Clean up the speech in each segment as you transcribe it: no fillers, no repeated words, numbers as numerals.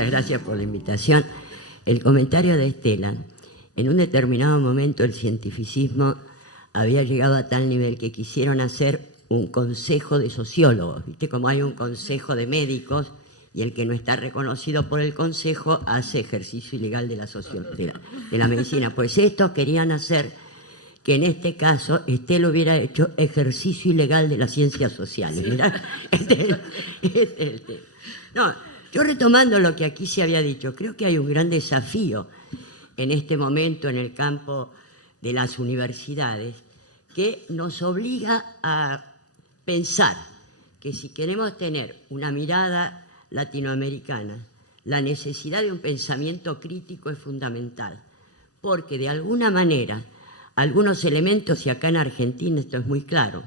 Muchas gracias por la invitación. El comentario de Estela, en un determinado momento el cientificismo había llegado a tal nivel que quisieron hacer un consejo de sociólogos, ¿viste? Como hay un consejo de médicos y el que no está reconocido por el consejo hace ejercicio ilegal de la medicina. Pues estos querían hacer que en este caso Estela hubiera hecho ejercicio ilegal de las ciencias sociales. Mirá, No, yo retomando lo que aquí se había dicho, creo que hay un gran desafío en este momento en el campo de las universidades que nos obliga a pensar que si queremos tener una mirada latinoamericana, la necesidad de un pensamiento crítico es fundamental, porque de alguna manera algunos elementos, y acá en Argentina esto es muy claro,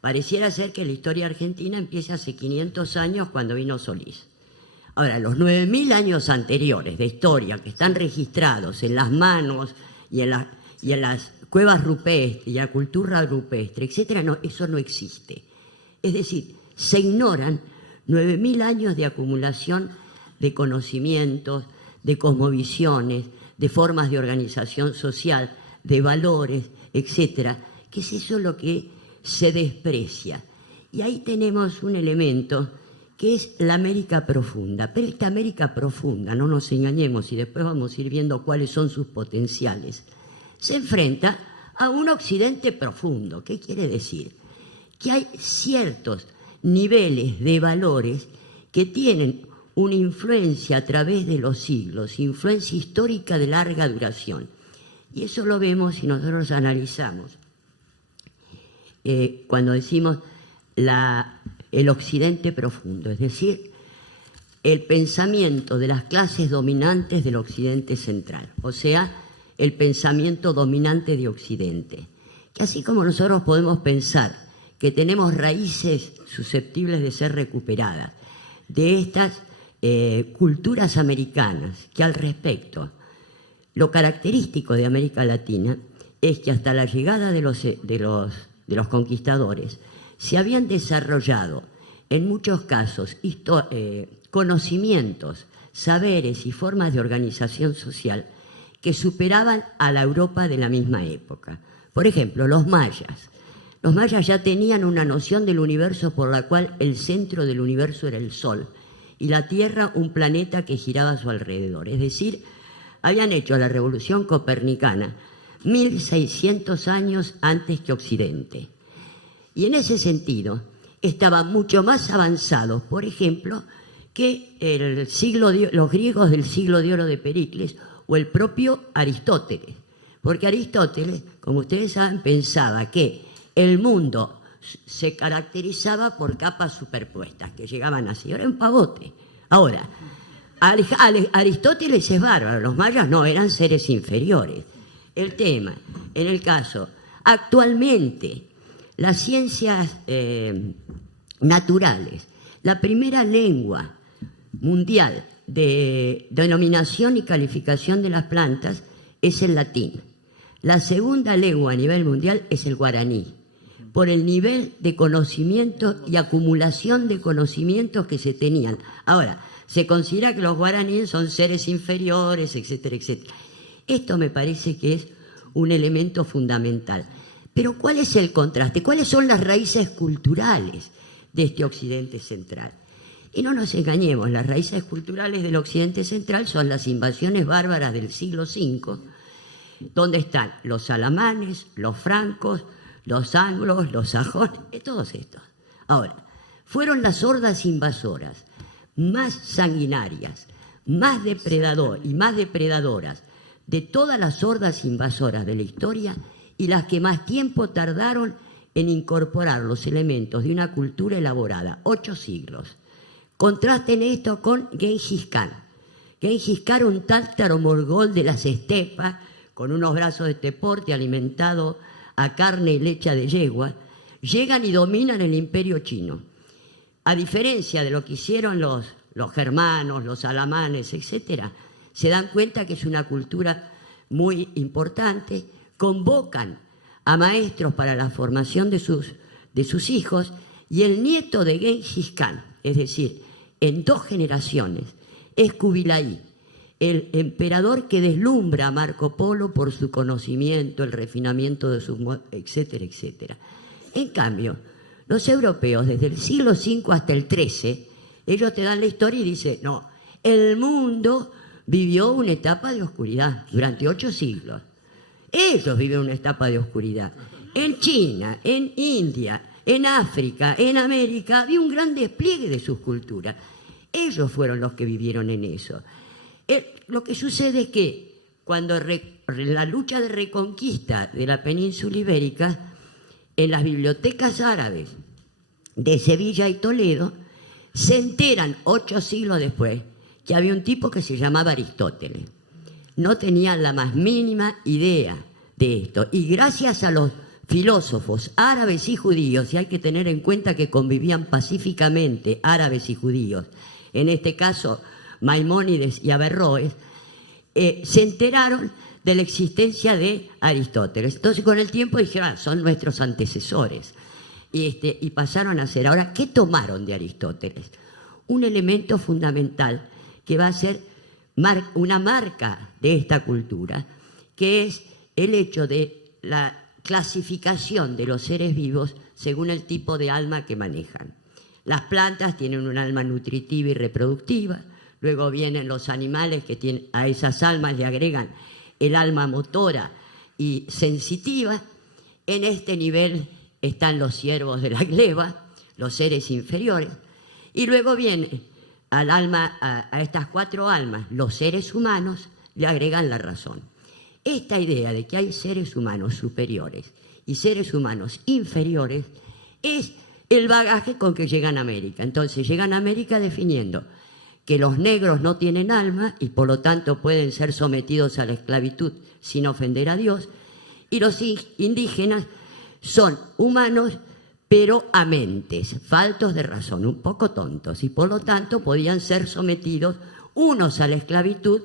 pareciera ser que la historia argentina empieza hace 500 años cuando vino Solís. Ahora, los 9.000 años anteriores de historia que están registrados en las manos y en las cuevas rupestres y la cultura rupestre, etcétera, no, eso no existe. Es decir, se ignoran 9.000 años de acumulación de conocimientos, de cosmovisiones, de formas de organización social, de valores, etcétera, que es eso lo que se desprecia. Y ahí tenemos un elemento que es la América profunda. Pero esta América profunda, no nos engañemos, y después vamos a ir viendo cuáles son sus potenciales, se enfrenta a un occidente profundo. ¿Qué quiere decir? Que hay ciertos niveles de valores que tienen una influencia a través de los siglos, influencia histórica de larga duración. Y eso lo vemos si nosotros analizamos. Cuando decimos el occidente profundo, es decir, el pensamiento de las clases dominantes del occidente central, o sea, el pensamiento dominante de Occidente. Que así como nosotros podemos pensar que tenemos raíces susceptibles de ser recuperadas de estas culturas americanas, que al respecto, lo característico de América Latina es que hasta la llegada de los conquistadores se habían desarrollado en muchos casos conocimientos, saberes y formas de organización social que superaban a la Europa de la misma época. Por ejemplo, los mayas. Los mayas ya tenían una noción del universo por la cual el centro del universo era el Sol y la Tierra un planeta que giraba a su alrededor. Es decir, habían hecho la revolución copernicana 1600 años antes que Occidente. Y en ese sentido estaban mucho más avanzados, por ejemplo, que los griegos del siglo de oro de Pericles o el propio Aristóteles. Porque Aristóteles, como ustedes saben, pensaba que el mundo se caracterizaba por capas superpuestas, que llegaban así. Ahora en pavote. Ahora, Aristóteles es bárbaro, los mayas no, eran seres inferiores. El tema, en el caso, actualmente, las ciencias naturales, la primera lengua mundial de denominación y calificación de las plantas es el latín. La segunda lengua a nivel mundial es el guaraní, por el nivel de conocimiento y acumulación de conocimientos que se tenían. Ahora, se considera que los guaraníes son seres inferiores, etcétera, etcétera. Esto me parece que es un elemento fundamental. Pero ¿cuál es el contraste? ¿Cuáles son las raíces culturales de este occidente central? Y no nos engañemos, las raíces culturales del occidente central son las invasiones bárbaras del siglo V, donde están los alamanes, los francos, los anglos, los sajones, todos estos. Ahora, fueron las hordas invasoras más sanguinarias, más depredadoras de todas las hordas invasoras de la historia y las que más tiempo tardaron en incorporar los elementos de una cultura elaborada, 8 siglos. Contrasten esto con Gengis Khan. Gengis Khan, un tártaro mongol de las estepas, con unos brazos de este porte alimentado a carne y leche de yegua, llegan y dominan el imperio chino. A diferencia de lo que hicieron los germanos, los alamanes, etc., se dan cuenta que es una cultura muy importante, convocan a maestros para la formación de sus hijos, y el nieto de Gengis Khan, es decir, en 2 generaciones, es Kubilai, el emperador que deslumbra a Marco Polo por su conocimiento, el refinamiento de sus modos, etcétera, etcétera. En cambio, los europeos, desde el siglo V hasta el XIII, ellos te dan la historia y dicen, no, el mundo vivió una etapa de oscuridad durante 8 siglos. Ellos viven una etapa de oscuridad. En China, en India, en África, en América, había un gran despliegue de sus culturas. Ellos fueron los que vivieron en eso. Lo que sucede es que cuando la lucha de reconquista de la península ibérica, en las bibliotecas árabes de Sevilla y Toledo, se enteran 8 siglos después que había un tipo que se llamaba Aristóteles. No tenían la más mínima idea de esto. Y gracias a los filósofos árabes y judíos, y hay que tener en cuenta que convivían pacíficamente árabes y judíos, en este caso Maimónides y Averroes, se enteraron de la existencia de Aristóteles. Entonces con el tiempo dijeron, son nuestros antecesores, y pasaron a ser. Ahora, ¿qué tomaron de Aristóteles? Un elemento fundamental que va a ser una marca de esta cultura, que es el hecho de la clasificación de los seres vivos según el tipo de alma que manejan. Las plantas tienen un alma nutritiva y reproductiva, luego vienen los animales que tienen, a esas almas le agregan el alma motora y sensitiva. En este nivel están los ciervos de la gleba, los seres inferiores, y luego viene al alma, a estas 4 almas, los seres humanos, le agregan la razón. Esta idea de que hay seres humanos superiores y seres humanos inferiores es el bagaje con que llegan a América. Entonces llegan a América definiendo que los negros no tienen alma y por lo tanto pueden ser sometidos a la esclavitud sin ofender a Dios, y los indígenas son humanos pero amentes, faltos de razón, un poco tontos, y por lo tanto podían ser sometidos unos a la esclavitud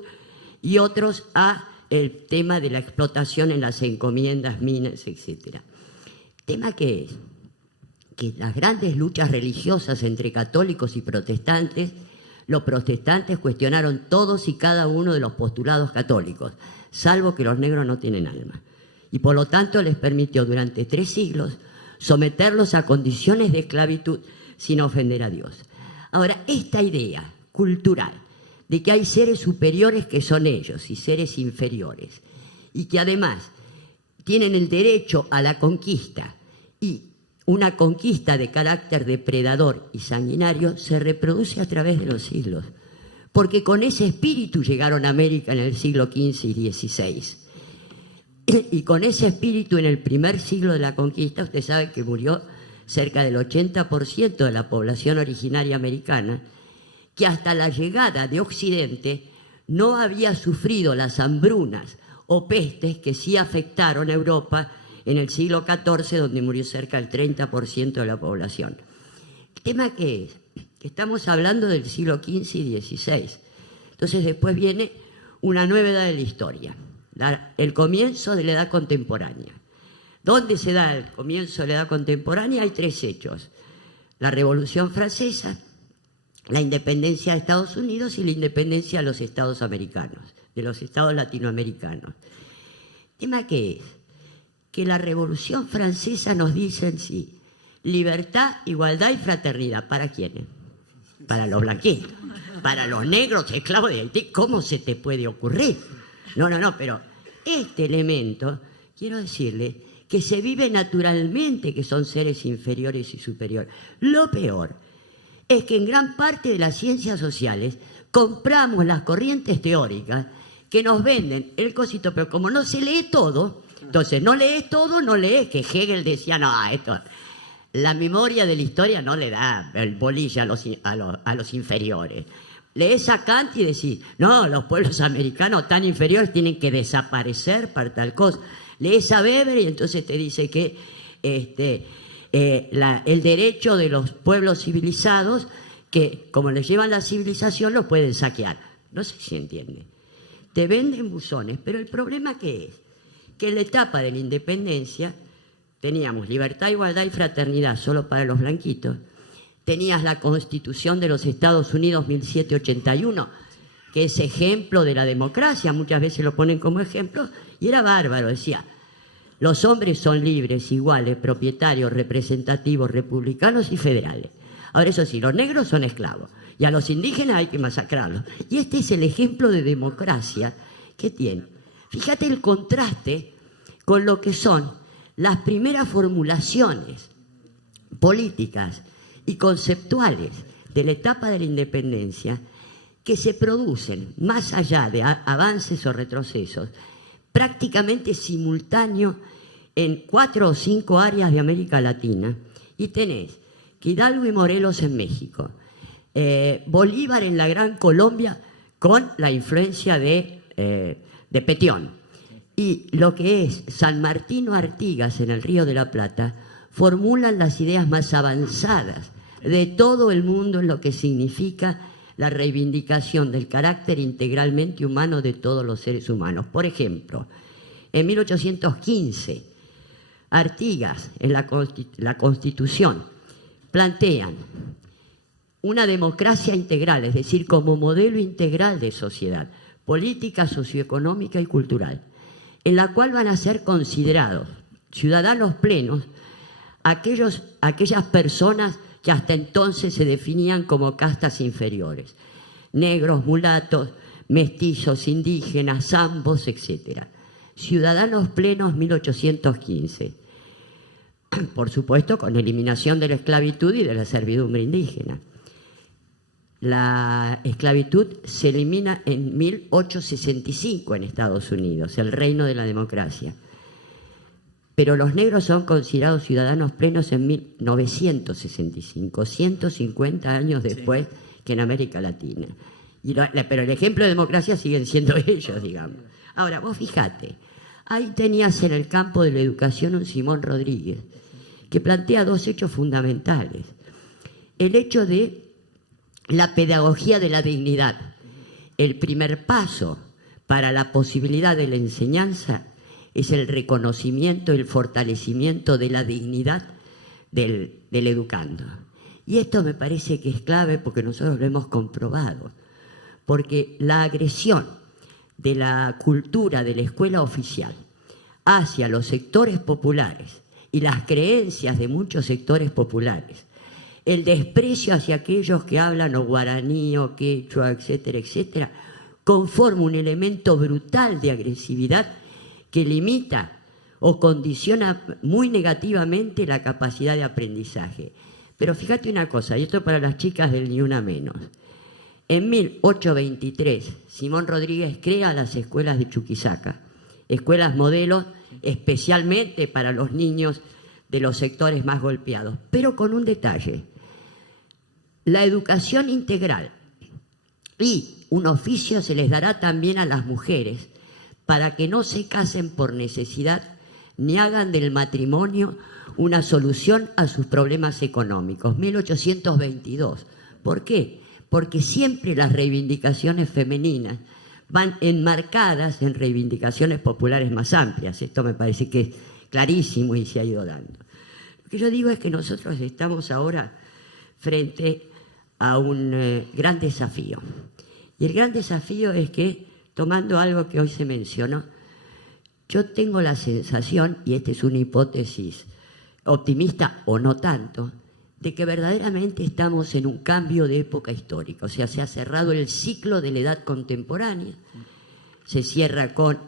y otros a el tema de la explotación en las encomiendas, minas, etc. Tema que es que las grandes luchas religiosas entre católicos y protestantes, los protestantes cuestionaron todos y cada uno de los postulados católicos, salvo que los negros no tienen alma, y por lo tanto les permitió durante 3 siglos someterlos a condiciones de esclavitud sin ofender a Dios. Ahora, esta idea cultural de que hay seres superiores que son ellos y seres inferiores, y que además tienen el derecho a la conquista, y una conquista de carácter depredador y sanguinario, se reproduce a través de los siglos, porque con ese espíritu llegaron a América en el siglo XV y XVI. Y con ese espíritu en el primer siglo de la conquista, usted sabe que murió cerca del 80% de la población originaria americana, que hasta la llegada de Occidente no había sufrido las hambrunas o pestes que sí afectaron a Europa en el siglo XIV, donde murió cerca del 30% de la población. El tema que es que estamos hablando del siglo XV y XVI. Entonces después viene una nueva edad de la historia, el comienzo de la edad contemporánea. ¿Dónde se da el comienzo de la edad contemporánea? Hay 3 hechos: la Revolución Francesa, la independencia de Estados Unidos y la independencia de los Estados americanos, de los Estados latinoamericanos. El tema que es que la Revolución Francesa nos dice en sí libertad, igualdad y fraternidad. ¿Para quiénes? Para los blanquitos. Para los negros, esclavos de Haití, ¿cómo se te puede ocurrir? No, pero este elemento, quiero decirle que se vive naturalmente que son seres inferiores y superiores. Lo peor es que en gran parte de las ciencias sociales compramos las corrientes teóricas que nos venden el cosito, pero como no se lee todo, entonces no lees todo, no lees que Hegel decía, no, esto, la memoria de la historia no le da el bolilla a los inferiores. Lees a Kant y decís, no, los pueblos americanos tan inferiores tienen que desaparecer para tal cosa. Lees a Weber y entonces te dice que el derecho de los pueblos civilizados, que como les llevan la civilización, los pueden saquear. No sé si entiende. Te venden buzones, pero el problema ¿qué es? Que en la etapa de la independencia teníamos libertad, igualdad y fraternidad solo para los blanquitos. Tenías la Constitución de los Estados Unidos 1781, que es ejemplo de la democracia, muchas veces lo ponen como ejemplo, y era bárbaro, decía, los hombres son libres, iguales, propietarios, representativos, republicanos y federales. Ahora, eso sí, los negros son esclavos, y a los indígenas hay que masacrarlos. Y este es el ejemplo de democracia que tiene. Fíjate el contraste con lo que son las primeras formulaciones políticas y conceptuales de la etapa de la independencia, que se producen más allá de avances o retrocesos, prácticamente simultáneos en 4 o 5 áreas de América Latina. Y tenés que Hidalgo y Morelos en México, Bolívar en la Gran Colombia con la influencia de Petión, y lo que es San Martín o Artigas en el Río de la Plata, formulan las ideas más avanzadas de todo el mundo en lo que significa la reivindicación del carácter integralmente humano de todos los seres humanos. Por ejemplo, en 1815, Artigas, en la Constitución, plantean una democracia integral, es decir, como modelo integral de sociedad, política, socioeconómica y cultural, en la cual van a ser considerados ciudadanos plenos aquellas personas que hasta entonces se definían como castas inferiores, negros, mulatos, mestizos, indígenas, zambos, etc. Ciudadanos plenos 1815. Por supuesto, con eliminación de la esclavitud y de la servidumbre indígena. La esclavitud se elimina en 1865 en Estados Unidos, el reino de la democracia. Pero los negros son considerados ciudadanos plenos en 1965, 150 años después que en América Latina. Pero el ejemplo de democracia siguen siendo ellos, digamos. Ahora, vos fijate, ahí tenías en el campo de la educación un Simón Rodríguez, que plantea 2 hechos fundamentales. El hecho de la pedagogía de la dignidad. El primer paso para la posibilidad de la enseñanza es el reconocimiento y el fortalecimiento de la dignidad del educando. Y esto me parece que es clave porque nosotros lo hemos comprobado. Porque la agresión de la cultura de la escuela oficial hacia los sectores populares y las creencias de muchos sectores populares, el desprecio hacia aquellos que hablan o guaraní o quechua, etcétera, etcétera, conforma un elemento brutal de agresividad que limita o condiciona muy negativamente la capacidad de aprendizaje. Pero fíjate una cosa, y esto para las chicas del Ni Una Menos. En 1823, Simón Rodríguez crea las escuelas de Chuquisaca, escuelas modelos especialmente para los niños de los sectores más golpeados, pero con un detalle. La educación integral y un oficio se les dará también a las mujeres para que no se casen por necesidad ni hagan del matrimonio una solución a sus problemas económicos. 1822. ¿Por qué? Porque siempre las reivindicaciones femeninas van enmarcadas en reivindicaciones populares más amplias. Esto me parece que es clarísimo y se ha ido dando. Lo que yo digo es que nosotros estamos ahora frente a un gran desafío. Y el gran desafío es que, tomando algo que hoy se mencionó, yo tengo la sensación, y esta es una hipótesis optimista o no tanto, de que verdaderamente estamos en un cambio de época histórica. O sea, se ha cerrado el ciclo de la edad contemporánea, se cierra con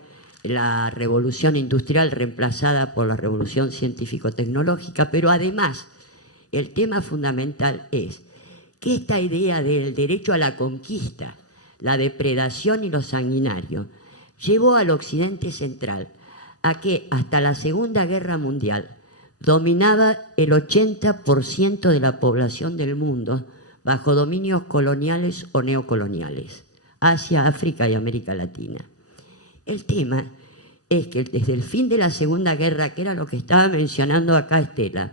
la revolución industrial reemplazada por la revolución científico-tecnológica, pero además el tema fundamental es que esta idea del derecho a la conquista, la depredación y lo sanguinario, llevó al occidente central a que hasta la Segunda Guerra Mundial dominaba el 80% de la población del mundo bajo dominios coloniales o neocoloniales, Asia, África y América Latina. El tema es que desde el fin de la Segunda Guerra, que era lo que estaba mencionando acá Estela,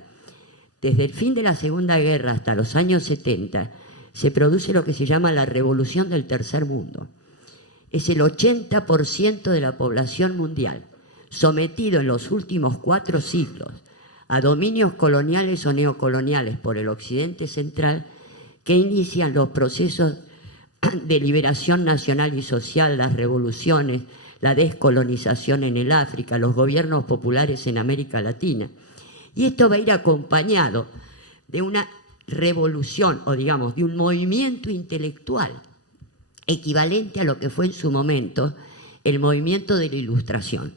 desde el fin de la Segunda Guerra hasta los años 70, se produce lo que se llama la revolución del tercer mundo. Es el 80% de la población mundial, sometido en los últimos 4 siglos a dominios coloniales o neocoloniales por el occidente central, que inician los procesos de liberación nacional y social, las revoluciones, la descolonización en el África, los gobiernos populares en América Latina. Y esto va a ir acompañado de una revolución, o digamos, de un movimiento intelectual equivalente a lo que fue en su momento el movimiento de la Ilustración.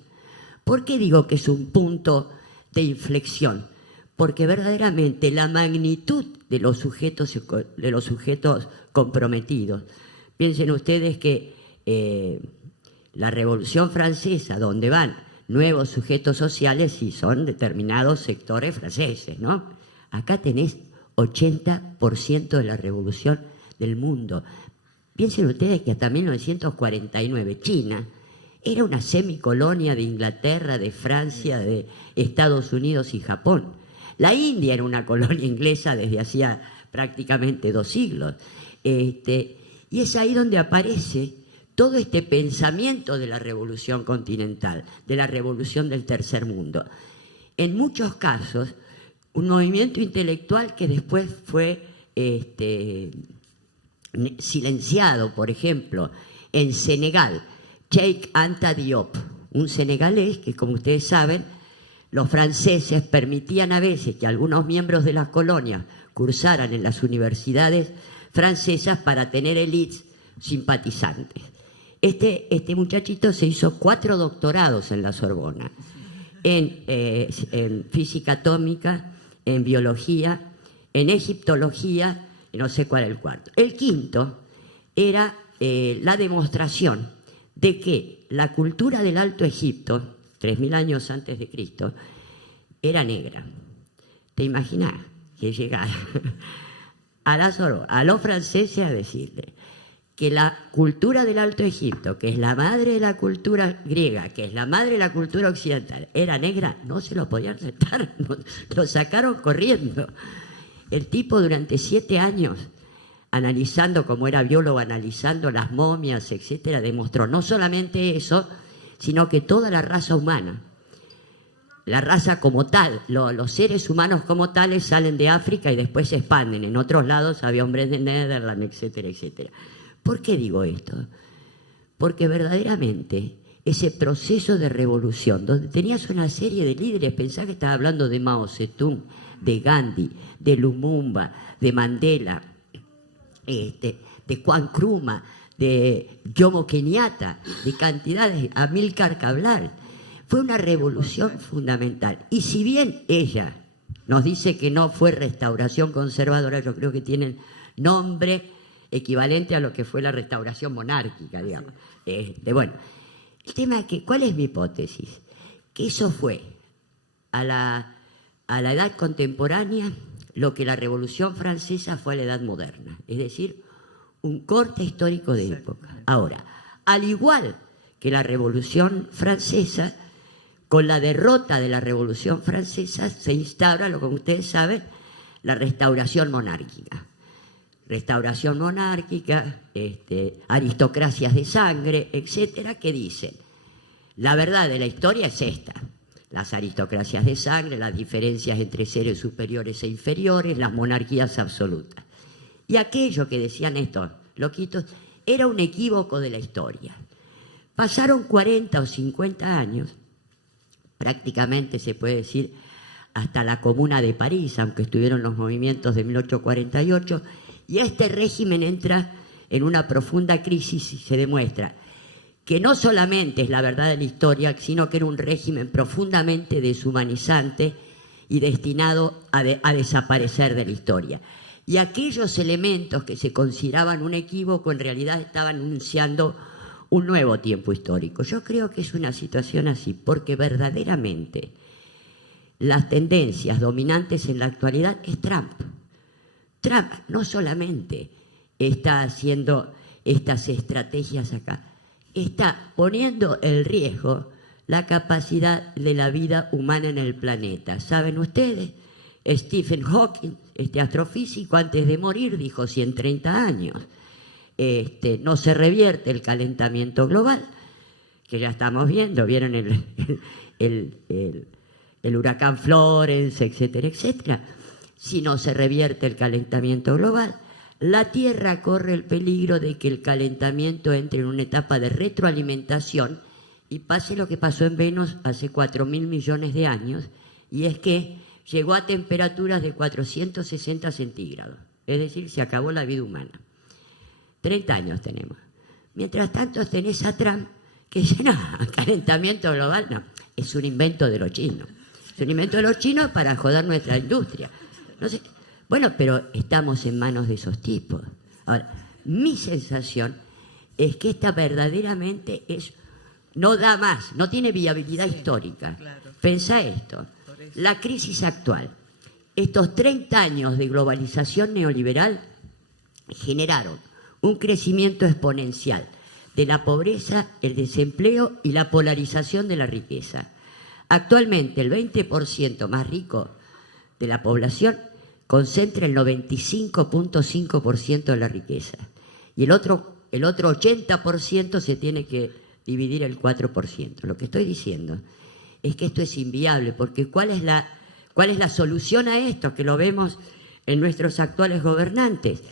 ¿Por qué digo que es un punto de inflexión? Porque verdaderamente la magnitud de los sujetos comprometidos. Piensen ustedes que la Revolución Francesa, donde van nuevos sujetos sociales, y son determinados sectores franceses, ¿no? Acá tenés 80% de la revolución del mundo. Piensen ustedes que hasta 1949 China era una semicolonia de Inglaterra, de Francia, de Estados Unidos y Japón. La India era una colonia inglesa desde hacía prácticamente 2 siglos. Y es ahí donde aparece todo este pensamiento de la revolución continental, de la revolución del tercer mundo. En muchos casos, un movimiento intelectual que después fue silenciado. Por ejemplo, en Senegal, Cheikh Anta Diop, un senegalés que, como ustedes saben, los franceses permitían a veces que algunos miembros de las colonias cursaran en las universidades francesas para tener élites simpatizantes. Este muchachito se hizo 4 doctorados en la Sorbona, en física atómica, en biología, en egiptología, y no sé cuál era el cuarto. El quinto era la demostración de que la cultura del Alto Egipto, 3000 años antes de Cristo, era negra. ¿Te imaginas que llegara a la Sorbona, a los franceses, a decirle que la cultura del Alto Egipto, que es la madre de la cultura griega, que es la madre de la cultura occidental, era negra? No se lo podían aceptar, lo sacaron corriendo. El tipo durante 7 años, analizando, como era biólogo, analizando las momias, etcétera, demostró no solamente eso, sino que toda la raza humana, la raza como tal, los seres humanos como tales salen de África y después se expanden. En otros lados había hombres de Netherland, etcétera, etcétera. ¿Por qué digo esto? Porque verdaderamente ese proceso de revolución, donde tenías una serie de líderes, pensá que estaba hablando de Mao Zedong, de Gandhi, de Lumumba, de Mandela, de Nkrumah, de Jomo Kenyatta, de cantidades, Amílcar Cabral. Fue una revolución fundamental. Y si bien ella nos dice que no fue restauración conservadora, yo creo que tienen nombre equivalente a lo que fue la restauración monárquica, digamos. Bueno, el tema es que, ¿cuál es mi hipótesis? Que eso fue a la edad contemporánea lo que la Revolución Francesa fue a la edad moderna, es decir, un corte histórico de época. Ahora, al igual que la Revolución Francesa, con la derrota de la Revolución Francesa se instaura, lo que ustedes saben, la restauración monárquica. Restauración monárquica, aristocracias de sangre, etcétera, que dicen, la verdad de la historia es esta: las aristocracias de sangre, las diferencias entre seres superiores e inferiores, las monarquías absolutas. Y aquello que decían estos loquitos era un equívoco de la historia. Pasaron 40 o 50 años, prácticamente se puede decir hasta la Comuna de París, aunque estuvieron los movimientos de 1848, y este régimen entra en una profunda crisis y se demuestra que no solamente es la verdad de la historia, sino que era un régimen profundamente deshumanizante y destinado a desaparecer de la historia. Y aquellos elementos que se consideraban un equívoco en realidad estaban anunciando un nuevo tiempo histórico. Yo creo que es una situación así, porque verdaderamente las tendencias dominantes en la actualidad es Trump. Trump no solamente está haciendo estas estrategias acá, está poniendo en riesgo la capacidad de la vida humana en el planeta. ¿Saben ustedes? Stephen Hawking, este astrofísico, antes de morir dijo 130 años. No se revierte el calentamiento global, que ya estamos viendo, vieron el huracán Florence, etcétera, etcétera. Si no se revierte el calentamiento global, la Tierra corre el peligro de que el calentamiento entre en una etapa de retroalimentación y pase lo que pasó en Venus hace 4.000 millones de años, y es que llegó a temperaturas de 460 centígrados. Es decir, se acabó la vida humana. 30 años tenemos. Mientras tanto tenés a Trump que dice, no, calentamiento global, no, es un invento de los chinos. Es un invento de los chinos para joder nuestra industria. No sé. Bueno, pero estamos en manos de esos tipos. Ahora, mi sensación es que esta verdaderamente no da más, no tiene viabilidad histórica. Claro. Pensá esto, la crisis actual, estos 30 años de globalización neoliberal generaron un crecimiento exponencial de la pobreza, el desempleo y la polarización de la riqueza. Actualmente el 20% más rico de la población concentra el 95.5% de la riqueza y el otro 80% se tiene que dividir el 4%. Lo que estoy diciendo es que esto es inviable, porque ¿cuál es la solución a esto? Que lo vemos en nuestros actuales gobernantes.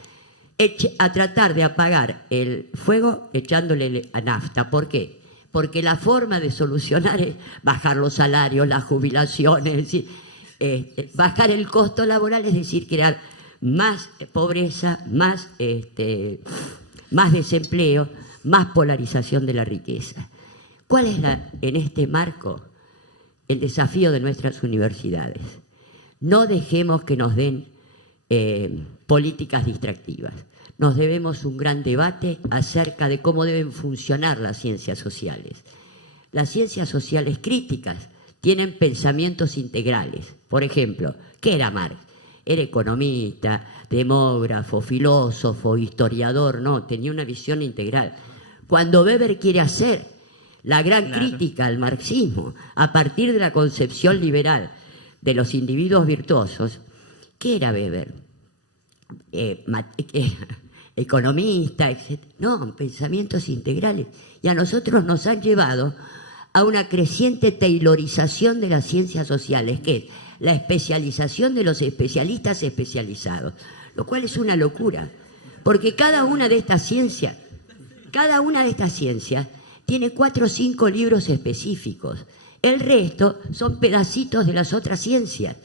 A tratar de apagar el fuego echándole a nafta. ¿Por qué? Porque la forma de solucionar es bajar los salarios, las jubilaciones, es decir, bajar el costo laboral, es decir, crear más pobreza, más desempleo, más polarización de la riqueza. ¿Cuál es en este marco el desafío de nuestras universidades? No dejemos que nos den políticas distractivas. Nos debemos un gran debate acerca de cómo deben funcionar las ciencias sociales. Las ciencias sociales críticas tienen pensamientos integrales. Por ejemplo, ¿qué era Marx? Era economista, demógrafo, filósofo, historiador, no, tenía una visión integral. Cuando Weber quiere hacer la gran crítica al marxismo a partir de la concepción liberal de los individuos virtuosos, ¿qué era Weber? Economista, etc. No, pensamientos integrales. Y a nosotros nos han llevado a una creciente taylorización de las ciencias sociales, que es la especialización de los especialistas especializados, lo cual es una locura, porque cada una de estas ciencias tiene 4 o 5 libros específicos. El resto son pedacitos de las otras ciencias.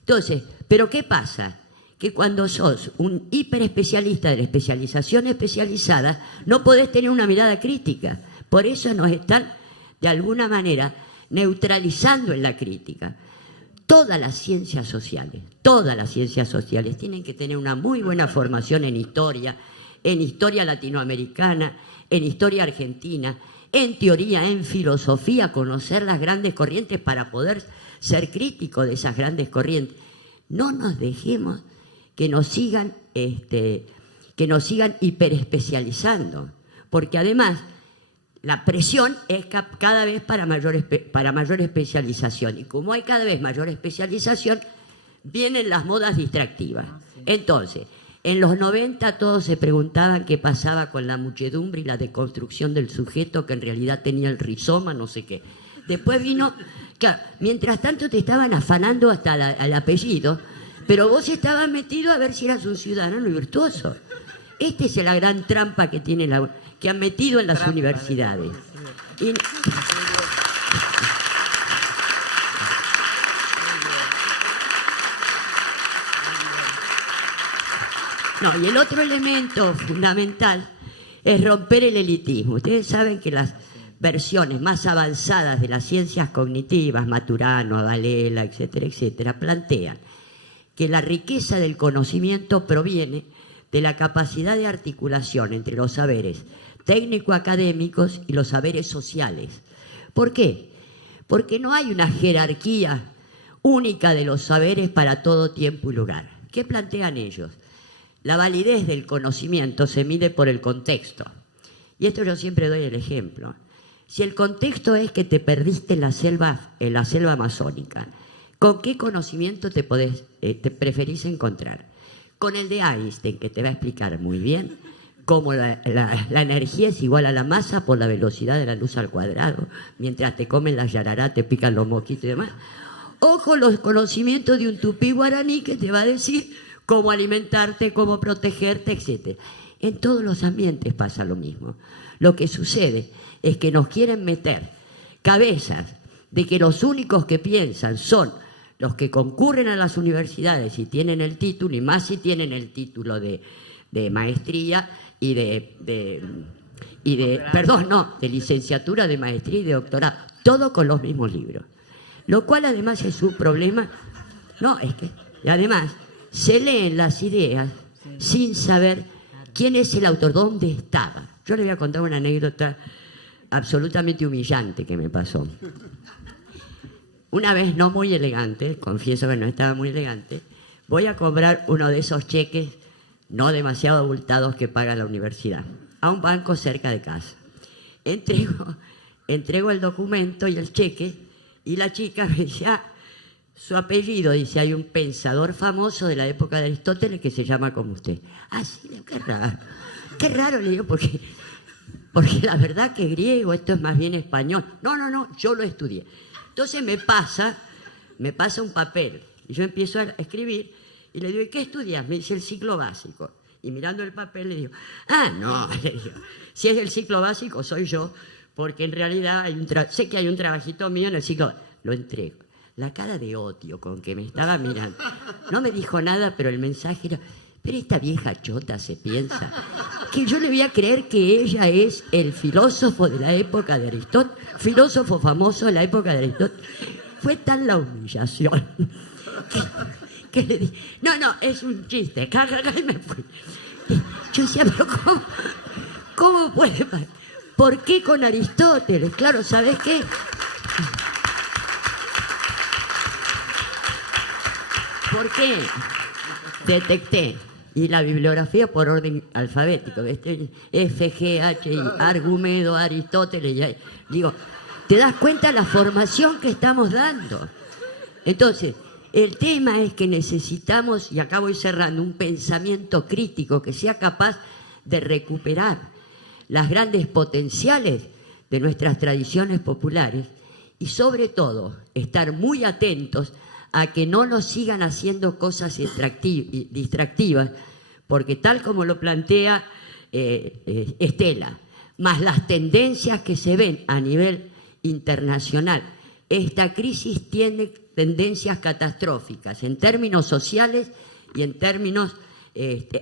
Entonces, ¿pero qué pasa? Que cuando sos un hiperespecialista de la especialización especializada, no podés tener una mirada crítica. Por eso nos están, de alguna manera, neutralizando en la crítica. Todas las ciencias sociales tienen que tener una muy buena formación en historia latinoamericana, en historia argentina, en teoría, en filosofía, conocer las grandes corrientes para poder ser crítico de esas grandes corrientes. No nos dejemos que nos sigan hiperespecializando, porque además la presión es cada vez para mayor especialización, y como hay cada vez mayor especialización, vienen las modas distractivas. Entonces, en los 90 todos se preguntaban qué pasaba con la muchedumbre y la deconstrucción del sujeto, que en realidad tenía el rizoma, no sé qué. Después vino, claro, mientras tanto te estaban afanando hasta el apellido, pero vos estabas metido a ver si eras un ciudadano virtuoso. Esta es la gran trampa que han metido en las universidades. Y el otro elemento fundamental es romper el elitismo. Ustedes saben que las versiones más avanzadas de las ciencias cognitivas, Maturana, Varela, etcétera, etcétera, plantean que la riqueza del conocimiento proviene de la capacidad de articulación entre los saberes técnico-académicos y los saberes sociales. ¿Por qué? Porque no hay una jerarquía única de los saberes para todo tiempo y lugar. ¿Qué plantean ellos? La validez del conocimiento se mide por el contexto. Y esto yo siempre doy el ejemplo. Si el contexto es que te perdiste en la selva amazónica, ¿con qué conocimiento te preferís encontrar? Con el de Einstein, que te va a explicar muy bien cómo la energía es igual a la masa por la velocidad de la luz al cuadrado. Mientras te comen las yarará, te pican los mosquitos y demás. O con los conocimientos de un tupí guaraní que te va a decir cómo alimentarte, cómo protegerte, etc. En todos los ambientes pasa lo mismo. Lo que sucede es que nos quieren meter cabezas de que los únicos que piensan son los que concurren a las universidades y tienen el título, y más si tienen el título de maestría y de licenciatura, de maestría y de doctorado, todo con los mismos libros. Lo cual además es un problema. No, es que además se leen las ideas sin saber quién es el autor, dónde estaba. Yo le voy a contar una anécdota absolutamente humillante que me pasó. Una vez, no muy elegante, confieso que no estaba muy elegante, voy a cobrar uno de esos cheques no demasiado abultados que paga la universidad, a un banco cerca de casa. Entrego el documento y el cheque, y la chica me dice, su apellido, dice, hay un pensador famoso de la época de Aristóteles que se llama como usted. Sí, qué raro, le digo, porque la verdad que griego, esto es más bien español. No, yo lo estudié. Entonces me pasa un papel, y yo empiezo a escribir, y le digo, ¿y qué estudias? Me dice, el ciclo básico. Y mirando el papel le digo, no, le digo, si es el ciclo básico soy yo, porque en realidad sé que hay un trabajito mío en el ciclo, lo entrego. La cara de odio con que me estaba mirando, no me dijo nada, pero el mensaje era, pero esta vieja chota se piensa que yo le voy a creer que ella es el filósofo de la época de Aristóteles, filósofo famoso de la época de Aristóteles. Fue tan la humillación que le dije, no, es un chiste, y me fui. Yo decía, pero ¿cómo puede pasar? ¿Por qué con Aristóteles? Claro, ¿sabes qué? ¿Por qué? Detecté. Y la bibliografía por orden alfabético. F, G, H, I, Argumedo, Aristóteles. Digo, ¿te das cuenta la formación que estamos dando? Entonces, el tema es que necesitamos, y acá voy cerrando, un pensamiento crítico que sea capaz de recuperar las grandes potenciales de nuestras tradiciones populares y sobre todo estar muy atentos a que no nos sigan haciendo cosas distractivas, porque tal como lo plantea Estela, más las tendencias que se ven a nivel internacional, esta crisis tiene tendencias catastróficas en términos sociales y en términos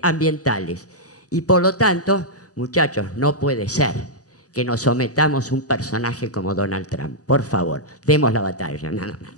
ambientales. Y por lo tanto, muchachos, no puede ser que nos sometamos a un personaje como Donald Trump. Por favor, demos la batalla, nada más.